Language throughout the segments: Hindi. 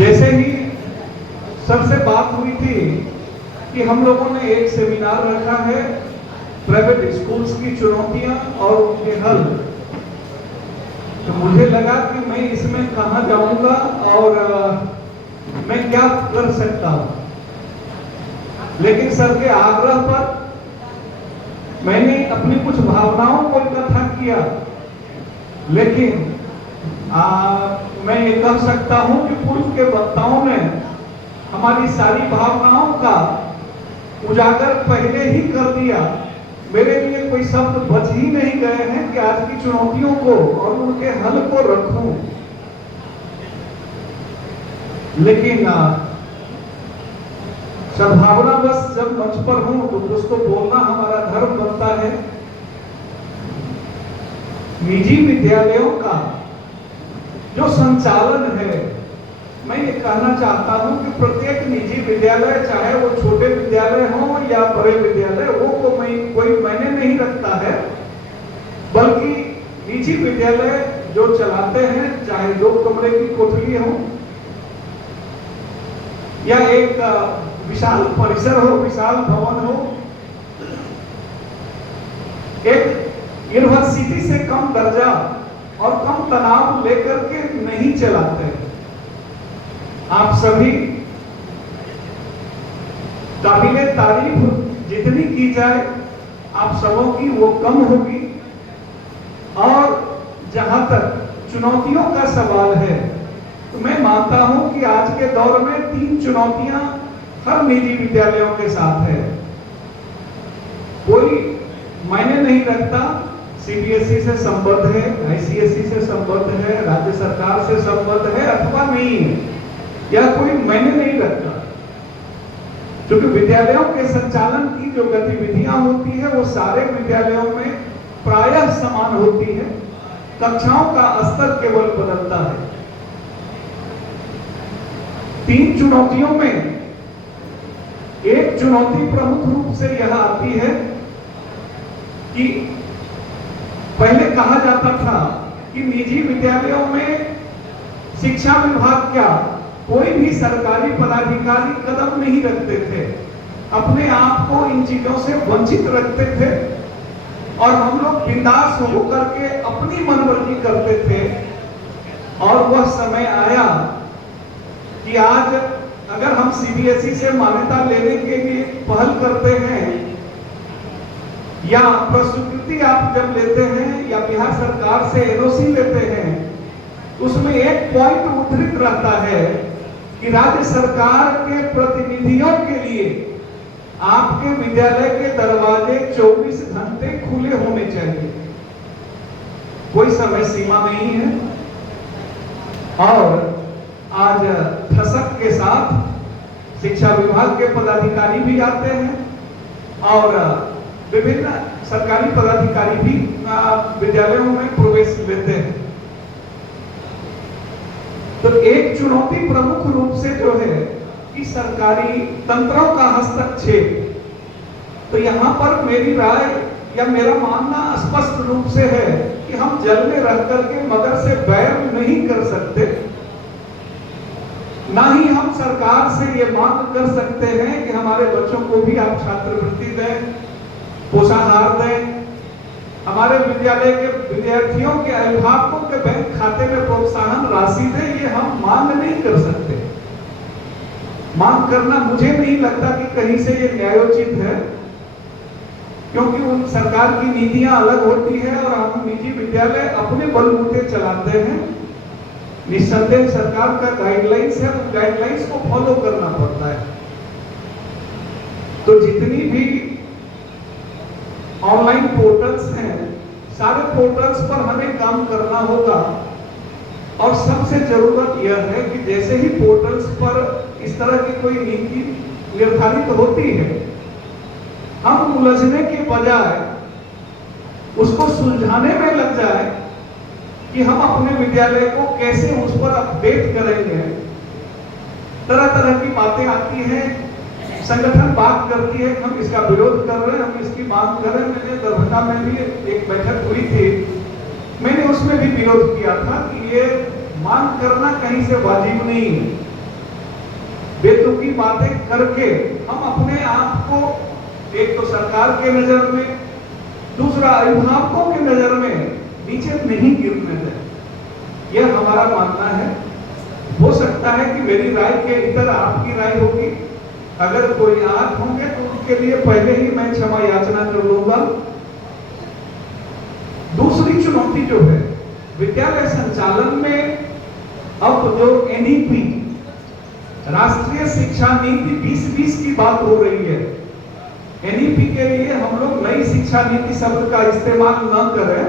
जैसे ही सर से बात हुई थी कि हम लोगों ने एक सेमिनार रखा है प्राइवेट स्कूल्स की चुनौतियां और उनके हल, तो मुझे लगा कि मैं इसमें कहां जाऊंगा और मैं क्या कर सकता हूं। लेकिन सर के आग्रह पर मैंने अपनी कुछ भावनाओं को इकट्ठा किया, लेकिन मैं ये कह सकता हूं कि पूर्व के वक्ताओं ने हमारी सारी भावनाओं का उजागर पहले ही कर दिया। मेरे लिए कोई शब्द बच ही नहीं गए हैं कि आज की चुनौतियों को और उनके हल को रखूं। लेकिन सद्भावनावश जब मंच पर हूं तो कुछ तो बोलना हमारा धर्म बनता है। निजी विद्यालयों का जो संचालन है, मैं ये कहना चाहता हूं कि प्रत्येक निजी विद्यालय, चाहे वो छोटे विद्यालय हो या बड़े विद्यालय, वो को कोई मायने नहीं रखता है, बल्कि निजी विद्यालय जो चलाते हैं, चाहे 2 कमरे की कोठरी हो या एक विशाल परिसर हो, विशाल भवन हो, एक यूनिवर्सिटी से कम दर्जा और कम तनाव लेकर के नहीं चलाते। आप सभी काबिले तारीफ जितनी की जाए आप सबों की वो कम होगी। और जहां तक चुनौतियों का सवाल है, तो मैं मानता हूं कि आज के दौर में 3 चुनौतियां हर निजी विद्यालयों के साथ है। कोई मायने नहीं रखता सीबीएसई से संबद्ध है, आईसीएसई से संबद्ध है, राज्य सरकार से संबद्ध है अथवा नहीं है, यह कोई मायने नहीं रखता। क्योंकि विद्यालयों के संचालन की जो गतिविधियां होती है वो सारे विद्यालयों में प्रायः समान होती है, कक्षाओं का स्तर केवल बदलता है। 3 चुनौतियों में एक चुनौती प्रमुख रूप से यह आती है कि पहले कहा जाता था कि निजी विद्यालयों में शिक्षा विभाग क्या, कोई भी सरकारी पदाधिकारी कदम नहीं रखते थे, अपने आप को इन चीजों से वंचित रखते थे और हम लोग बिंदास होकर के अपनी मनमर्जी करते थे। और वह समय आया कि आज अगर हम सीबीएसई से मान्यता लेने के लिए पहल करते हैं या प्रस्वीकृति आप जब लेते हैं या बिहार सरकार से एनओसी लेते हैं, उसमें एक पॉइंट उद्धृत रहता है कि राज्य सरकार के प्रतिनिधियों के लिए आपके विद्यालय के दरवाजे 24 घंटे खुले होने चाहिए, कोई समय सीमा नहीं है। और आज ठसक के साथ शिक्षा विभाग के पदाधिकारी भी आते हैं और विभिन्न सरकारी पदाधिकारी भी विद्यालयों में प्रवेश लेते हैं। तो एक चुनौती प्रमुख रूप से जो है कि सरकारी तंत्रों का हस्तक्षेप। तो यहां पर मेरी राय या मेरा मानना स्पष्ट रूप से है कि हम जल में रह करके मगर से बैर नहीं कर सकते, ना ही हम सरकार से ये मांग कर सकते हैं कि हमारे बच्चों को भी आप छात्रवृत्ति दें, पोषाहार दें, हमारे विद्यालय के विद्यार्थियों के अभिभावकों के बैंक खाते में प्रोत्साहन राशि दें। ये हम मांग नहीं कर सकते। मांग करना मुझे नहीं लगता कि कहीं से ये न्यायोचित है, क्योंकि उन सरकार की नीतियां अलग होती है और हम निजी विद्यालय अपने बलबूते चलाते हैं। निस्संदेह सरकार का गाइडलाइंस है, उन गाइडलाइंस को फॉलो करना पड़ता है। तो जितनी भी ऑनलाइन पोर्टल्स हैं, सारे पोर्टल्स पर हमें काम करना होगा। और सबसे जरूरत यह है कि जैसे ही पोर्टल्स पर इस तरह की कोई नीति निर्धारित होती है, हम उलझने के बजाय उसको सुलझाने में लग जाए कि हम अपने विद्यालय को कैसे उस पर अपडेट करेंगे। तरह तरह की बातें आती हैं, संगठन बात करती है कि हम इसका विरोध कर रहे हैं, हम इसकी मांग कर रहे हैं। मैंने दरभंगा में भी एक बैठक हुई थी, मैंने उसमें भी विरोध किया था कि ये मांग करना कहीं से वाजिब नहीं है। बेतुकी बातें करके हम अपने आप को एक तो सरकार के नजर में, दूसरा अभिभावकों के नजर में नीचे नहीं गिरने दें। यह हमारा मानना है। हो सकता है कि मेरी राय के इतर आपकी राय होगी। अगर कोई आप होंगे तो उनके लिए पहले ही मैं क्षमा याचना कर लूंगा। दूसरी चुनौती जो है विद्यालय संचालन में, अब जो एनईपी राष्ट्रीय शिक्षा नीति 2020 की बात हो रही है, एनईपी के लिए हम लोग नई शिक्षा नीति शब्द का इस्तेमाल न करें,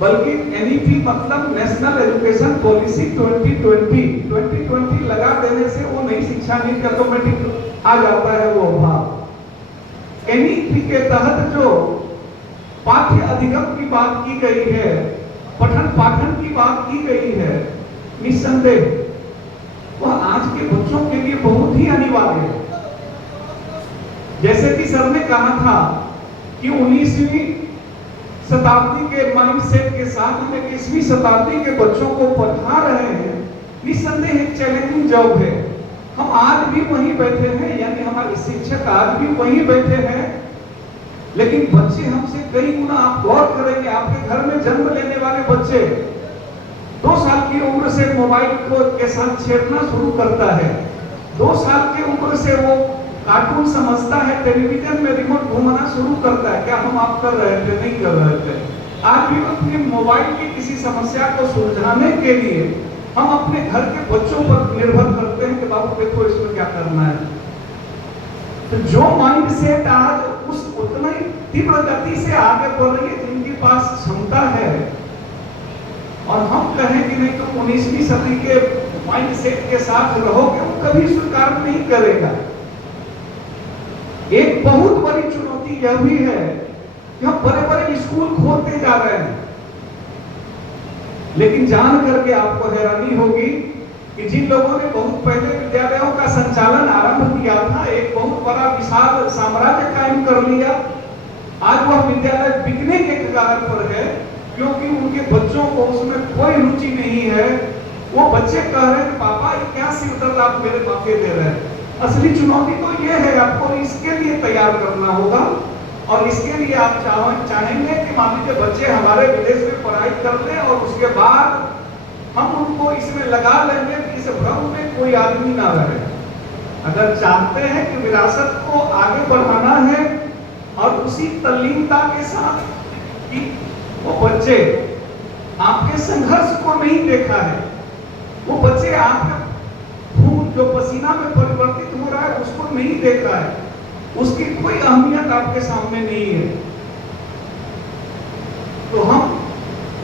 बल्कि एनईपी मतलब नेशनल एजुकेशन पॉलिसी 2020 लगा देने से वो नई शिक्षा नीति ऑटोमेटिक आ जाता है वो भाव। एनईपी के तहत जो पाठ्य अधिगम की बात की गई है, पठन पाठन की बात की गई है, निस्संदेह वह आज के बच्चों के लिए बहुत ही अनिवार्य है। जैसे कि सर ने कहा था कि 19वीं शताब्दी के माइंडसेट के साथ हम 21वीं शताब्दी के बच्चों को पढ़ा रहे हैं, निस्संदेह एक चैलेंजिंग जॉब है। हम आज भी वहीं बैठे हैं, यानी हमारे शिक्षक आज भी वहीं बैठे हैं, लेकिन बच्चे हमसे कई गुना, आप गौर करेंगे, आपके घर में जन्म लेने वाले बच्चे 2 साल की उम्र से मोबाइल को के साथ छेड़ना शुरू करता है। 2 साल की उम्र से वो कार्टून समझता है, टेलीविजन में रिमोट घुमाना शुरू करता है। क्या हम आप कर रहे थे? नहीं कर रहे थे। आज भी अपने मोबाइल की किसी समस्या को सुलझाने के लिए हम अपने घर के बच्चों पर निर्भर करते हैं कि बाबू देखो इसमें क्या करना है। तो जो माइंडसेट आज उस उतना ही तीव्र गति से आगे बढ़ रही है, जिनके पास क्षमता है, और हम कहें कि नहीं तुम 19वीं सदी के माइंडसेट के साथ रहोगे, वो कभी स्वीकार नहीं करेगा। एक बहुत बड़ी चुनौती यह भी है कि हम बड़े बड़े स्कूल खोलते जा रहे हैं, लेकिन जान करके आपको हैरानी होगी कि जिन लोगों ने बहुत पहले विद्यालयों का संचालन आरंभ किया था, एक बहुत बड़ा विशाल साम्राज्य कायम कर लिया, आज वह विद्यालय बिकने के कगार पर है, क्योंकि उनके बच्चों को उसमें कोई रुचि नहीं है। वो बच्चे कह रहे हैं पापा ये क्या सिरदर्द आप मेरे पापे दे रहे हैं। असली चुनौती तो ये है, आपको इसके लिए तैयार करना होगा, और इसके लिए आप चाहेंगे कि मान लीजिए बच्चे हमारे विदेश में पढ़ाई कर लें और उसके बाद हम उनको इसमें लगा लेंगे, इस भ्रम में कोई आदमी ना रहे। अगर चाहते हैं कि विरासत को आगे बढ़ाना है और उसी तल्लीनता के साथ कि वो बच्चे आपके संघर्ष को नहीं देखा है, वो बच्चे आपके खून जो पसीना में परिवर्तित हो रहा है उसको नहीं देखा है, उसकी कोई अहमियत आपके सामने नहीं है। तो हम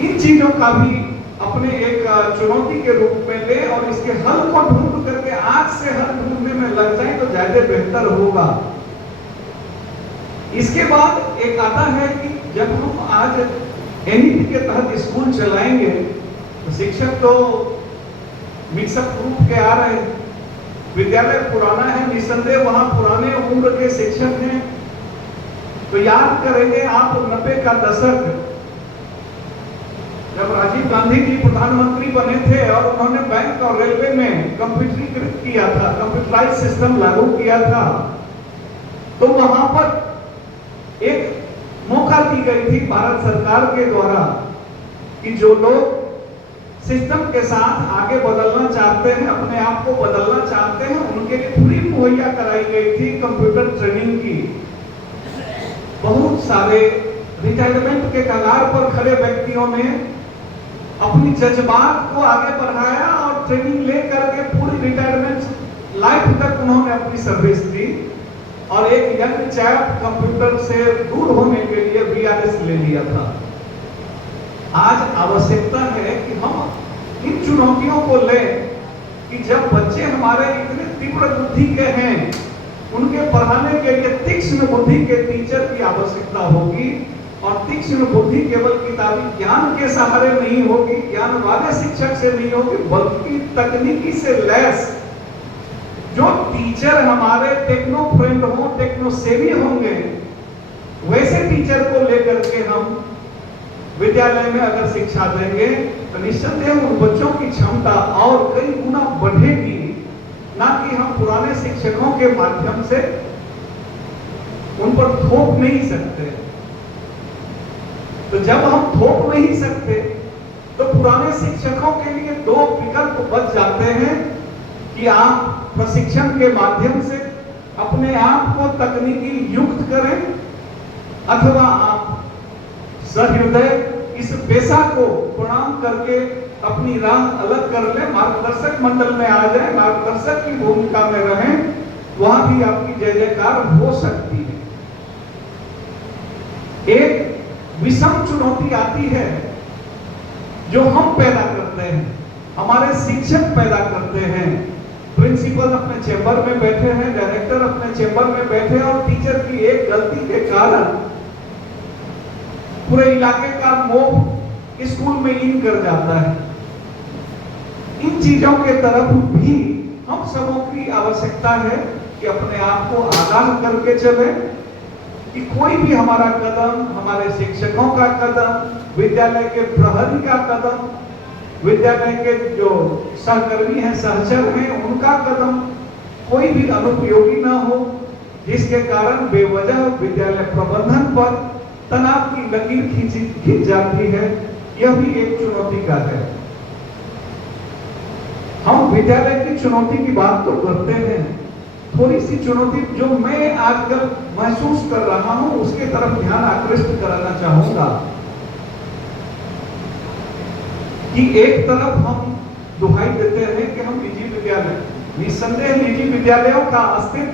इन चीजों का भी अपने एक चुनौती के रूप में ले और इसके हल को ढूंढ करके आज से हल ढूंढने में लग जाए तो ज्यादा बेहतर होगा। इसके बाद एक आता है कि जब हम आज एनईपी के तहत स्कूल चलाएंगे तो शिक्षक तो मिक्सअप ग्रुप के आ रहे हैं, विद्यालय पुराना है, निस्संदेह वहां पुराने उम्र के शिक्षक हैं। तो याद करेंगे आप 90 का दशक जब राजीव गांधी जी प्रधानमंत्री बने थे और उन्होंने बैंक और रेलवे में कंप्यूटरीकृत किया था, कंप्यूटराइज सिस्टम लागू किया था, तो वहां पर एक मौका दी गई थी भारत सरकार के द्वारा कि जो लोग सिस्टम के साथ आगे बदलना चाहते हैं, अपने आप को बदलना चाहते हैं, उनके लिए फ्री मुहैया कराई गई थी कंप्यूटर ट्रेनिंग की। बहुत सारे रिटायरमेंट के कगार पर खड़े व्यक्तियों ने अपनी जज्बात को आगे बढ़ाया और ट्रेनिंग लेकर के पूरी रिटायरमेंट लाइफ तक उन्होंने अपनी सर्विस दी और एक यंग चैप कंप्यूटर से दूर होने के लिए बीआरएस ले लिया था। आज आवश्यकता है कि हम इन चुनौतियों को लें कि जब बच्चे हमारे इतने तीव्र बुद्धि के हैं, उनके पढ़ाने के लिए तीक्ष्ण बुद्धि के टीचर की आवश्यकता होगी, और तीक्ष्ण बुद्धि केवल किताबी ज्ञान के सहारे नहीं होगी, ज्ञान वाले शिक्षक से नहीं होगी, बल्कि तकनीकी से लैस जो टीचर हमारे टेक्नो फ्रेंड हो, टेक्नो सेवी होंगे, वैसे टीचर को लेकर के हम विद्यालय में अगर शिक्षा देंगे तो निश्चित उन बच्चों की क्षमता और कई गुना बढ़ेगी। ना कि हम पुराने शिक्षकों के माध्यम से उन पर थोप नहीं सकते। तो जब हम थोप नहीं सकते तो पुराने शिक्षकों के लिए दो विकल्प बच जाते हैं कि आप प्रशिक्षण के माध्यम से अपने आप को तकनीकी युक्त करें, अथवा आप सहृदय इस पेशा को प्रणाम करके अपनी राह अलग कर ले, मार्गदर्शक मंडल में आ जाए, मार्गदर्शक की भूमिका में रहें, वहां भी आपकी जय जयकार हो सकती है। एक विषम चुनौती आती है जो हम पैदा करते हैं, हमारे शिक्षक पैदा करते हैं। प्रिंसिपल अपने चैम्बर में बैठे हैं, डायरेक्टर अपने चैम्बर में बैठे हैं और टीचर की एक गलती के कारण पूरे इलाके का मोह स्कूल में इन कर जाता है। इन चीजों के तरफ भी हम सबों की आवश्यकता है कि अपने आप को आगाह करके चले कि कोई भी हमारा कदम, हमारे शिक्षकों का कदम, विद्यालय के प्रहरी का कदम, विद्यालय के जो सहकर्मी हैं, सहचर हैं, उनका कदम कोई भी अनुपयोगी ना हो, जिसके कारण बेवजह विद्यालय प्रबंधन पर तनाव की लकीर खींच जाती है। यह भी एक चुनौती का है। हम विद्यालय की चुनौती की बात तो करते हैं, थोड़ी सी चुनौती जो मैं आजकल महसूस कर रहा हूं उसके तरफ ध्यान आकृष्ट कराना चाहूंगा कि एक तरफ हम दुहाई देते हैं कि हम निजी विद्यालय, निस्संदेह निजी विद्यालयों का अस्तित्व